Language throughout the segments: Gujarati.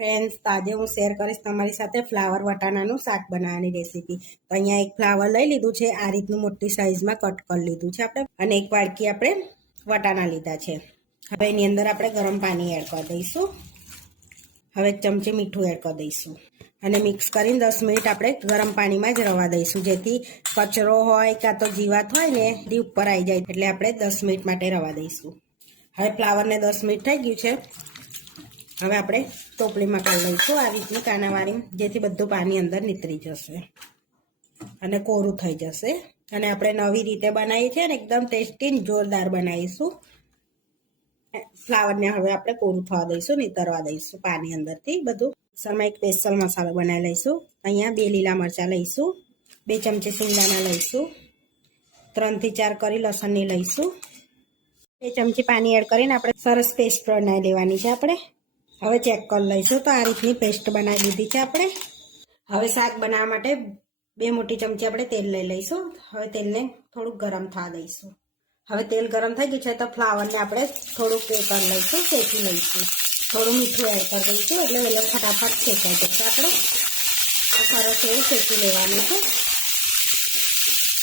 ફ્રેન્ડ્સ, આજે હું શેર કરીશ તમારી સાથે ફ્લાવર વટાણાનું શાક બનાવવાની રેસીપી। તો અહીંયા એક ફ્લાવર લઈ લીધું છે, આ રીતનું મોટી સાઈઝમાં કટ કરી લીધું છે આપણે, અને એક વાડકી આપણે વટાણા લીધા છે। હવે એની અંદર આપણે ગરમ પાણી એડ કરી દઈશું। હવે એક ચમચી મીઠું એડ કરી દઈશું અને મિક્સ કરીને 10 મિનિટ આપણે ગરમ પાણીમાં જ રવા દઈશું, જેથી કચરો હોય કાં તો જીવાત હોય ને એ ઉપર આવી જાય, એટલે આપણે 10 મિનિટ માટે રવા દઈશું। હવે ફ્લાવરને 10 મિનિટ થઈ ગયું છે। હવે આપણે ટોપલીમાં કાઢી લઈશું આ રીતની કાનાવાળી, જેથી બધું પાણી અંદર નીતરી જશે અને કોરું થઈ જશે। અને આપણે નવી રીતે બનાવીએ છીએ ને એકદમ ટેસ્ટી જોરદાર બનાવીશું। ફ્લાવરને હવે આપણે કોરું થવા દઈશું, નીતરવા દઈશું પાણી અંદરથી બધું। સરમાં એક સ્પેશિયલ મસાલો બનાવી લઈશું। અહીંયા 2 લીલા મરચાં લઈશું, 2 ચમચી સિંગદાણા લઈશું, 3 થી 4 કરી લસણની લઈશું। 2 ચમચી પાણી એડ કરીને આપણે સરસ પેસ્ટ બનાવી લેવાની છે આપણે। હવે ચેક કરી લઈશું, તો આ રીતની પેસ્ટ બનાવી લીધી છે આપણે। હવે શાક બનાવવા માટે 2 મોટી ચમચી આપણે તેલ લઈ લઈશું। હવે તેલને થોડુંક ગરમ થવા દઈશું। હવે તેલ ગરમ થઈ ગયું છે, તો ફ્લાવરને આપણે થોડુંક કરી લઈશું, શેકી લઈશું। થોડું મીઠું એડ કરી દઈશું, એટલે વેલો ફટાફટ શેકાઈ જશે આપણે। સરસ એવું શેકી લેવાનું છે।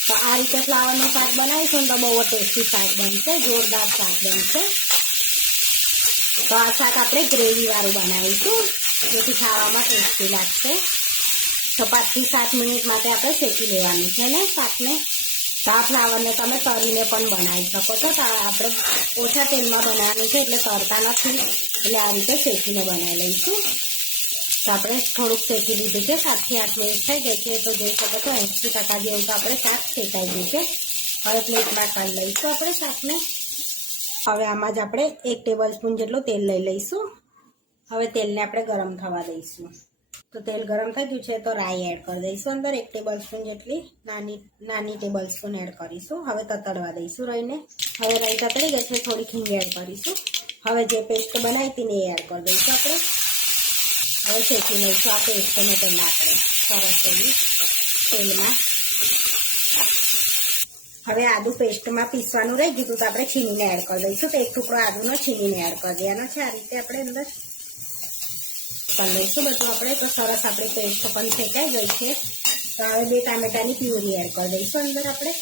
તો આ રીતે ફ્લાવરનું શાક બનાવીશું ને તો બહુ ટેસ્ટી શાક બનશે, જોરદાર શાક બનશે। તો આ શાક આપણે ગ્રેવી વાળું બનાવીશું, જેથી ખાવામાં ટેસ્ટી લાગશે। તો 5 થી 7 મિનિટ માટે આપણે શેકી લેવાનું છે ને શાકને। તો આ ફ્લાવરને તમે તરીને પણ બનાવી શકો છો। તો આપણે ઓછા તેલમાં બનાવવાનું છે, એટલે તરતા નથી, એટલે આ રીતે શેકીને બનાવી લઈશું। તો આપણે થોડુંક શેકી લીધું છે, 7 થી 8 મિનિટ થઈ ગઈ છે, તો જોઈ શકો છો 80% જેવું તો આપણે શાક શેકાઈ ગયું છે। હવે પ્લેટમાં કાઢી લઈશું આપણે શાકને। હવે આમાં જ આપણે 1 ટેબલ સ્પૂન જેટલું તેલ લઈ લઈશું। હવે તેલને આપણે ગરમ થવા દઈશું। તો તેલ ગરમ થઈ ગયું છે, તો રાઈ એડ કરી દઈશું અંદર 1 ટેબલ સ્પૂન જેટલી, નાની ટેબલ સ્પૂન એડ કરીશું। હવે તતડવા દઈશું રાઈને। હવે રાઈ તતડી ગઈ છે, થોડી હિંગ એડ કરીશું। હવે જે પેસ્ટ બનાવી હતી ને એ એડ કરી દઈશું આપણે। હવે શેકી લઈશું આ પેસ્ટને પહેલાં આપણે સરસ એવી તેલમાં। હવે આદુ પેસ્ટમાં પીસવાનું રહી ગયું તો આપણે છીનીને એડ કરી દઈશું। તો 1 ટુકડો આદુનો છીનીને એડ કરી દેવાનો છે, આ રીતે આપણે અંદર કરી લઈશું બધું આપણે। તો સરસ આપણી પેસ્ટ પણ શેકાઈ ગઈ છે। તો હવે 2 ટામેટાની પ્યુરી એડ કરી દઈશું અંદર આપણે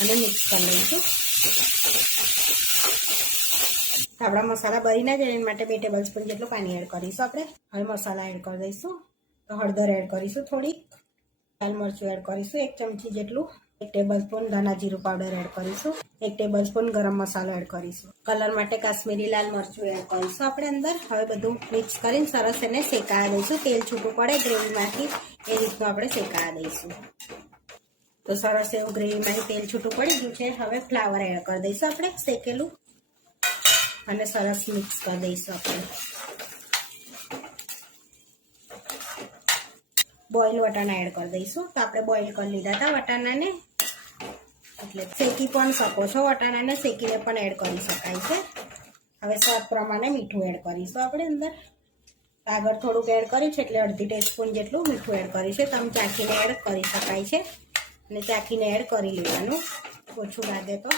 અને મિક્સ કરી લઈશું। તો આપણા મસાલા બળી ના જાય એના માટે 2 ટેબલ સ્પૂન જેટલું પાણી એડ કરીશું આપણે। હવે મસાલા એડ કરી દઈશું। તો હળદર એડ કરીશું, થોડીક લાલ મરચું એડ કરીશું 1 ચમચી જેટલું, 1 ટેબલ સ્પૂન ધાણા જીરું પાવડર એડ કરીશું, 1 ટેબલ સ્પૂન ગરમ મસાલો એડ કરીશું, કલર માટે કાશ્મીરી લાલ મરચું એડ કરીશું આપણે અંદર। હવે બધું મિક્સ કરીને સરસ એને શેકાવા દઈશું, તેલ છૂટું પડે ગ્રેવીમાંથી એ રીતનું આપણે શેકાવા દઈશું। તો સરસ એવું ગ્રેવીમાંથી તેલ છૂટું પડી ગયું છે। હવે ફ્લાવર એડ કરી દઈશું આપણે શેકેલું અને સરસ મિક્સ કરી દઈશું આપણે। બોઇલ વટાણા એડ કરી દઈશું। તો આપણે બોઇલ કરી લીધા હતા વટાણાને, એટલે શેકી પણ શકો છો, વટાણાને શેકીને પણ એડ કરી શકાય છે। હવે સ્વાદ પ્રમાણે મીઠું એડ કરીશું આપણે અંદર। આગળ થોડુંક એડ કર્યું છે, એટલે અડધી ટીસ્પૂન જેટલું મીઠું એડ કર્યું છે। તમે ચાખીને એડ કરી શકાય છે, અને ચાખીને એડ કરી લેવાનું, ઓછું લાગે તો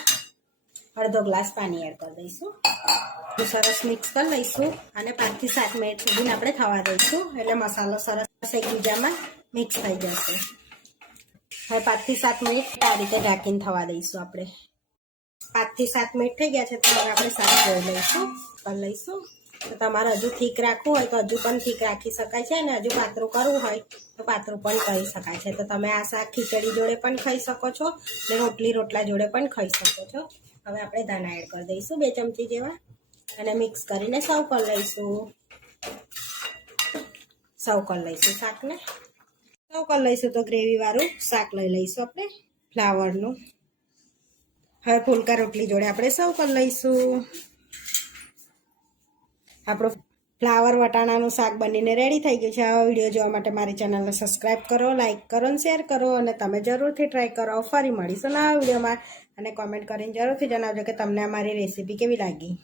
અડધો ગ્લાસ પાણી એડ કરી દઈશું। તો સરસ મિક્સ કરી લઈશું અને 5 થી 7 મિનિટ સુધી આપણે થવા દઈશું, એટલે મસાલો સરસ એકબીજામાં મિક્સ થઈ જશે। હવે 5 થી 7 મિનિટ આ રીતે ઢાંકીને થવા દઈશું આપણે। 5 થી 7 મિનિટ થઈ ગયા છે, તો હવે આપણે શાક જોઈ લઈશું, કરી લઈશું। તો તમારે હજુ ઠીક રાખવું હોય તો હજુ પણ ઠીક રાખી શકાય છે, અને હજુ પાતળું કરવું હોય તો પાતળું પણ કરી શકાય છે। તો તમે આ શાક ખીચડી જોડે પણ ખાઈ શકો છો, ને રોટલા જોડે પણ ખાઈ શકો છો। હવે આપણે ધાણા એડ કરી દઈશું 2 ચમચી જેવા, અને મિક્સ કરીને સર્વ કરી લઈશું। સર્વ કરી લઈશું શાકને। સર્વ કરી લઈશું તો ગ્રેવી વાળું શાક લઈ લઈશું આપણે ફ્લાવરનું। હવે ફુલકા રોટલી જોડે આપણે સર્વ કરી લઈશું। આપણું ફ્લાવર વટાણાનું શાક બનીને રેડી થઈ ગયું છે। આ વિડીયો જોવા માટે મારી ચેનલને સબસ્ક્રાઈબ કરો, લાઇક કરો અને શેર કરો, અને તમે જરૂરથી ટ્રાય કરો। ફરી મળીશું નવા વિડીયોમાં, અને કોમેન્ટ કરીને જરૂરથી જણાવજો કે તમને અમારી રેસીપી કેવી લાગી।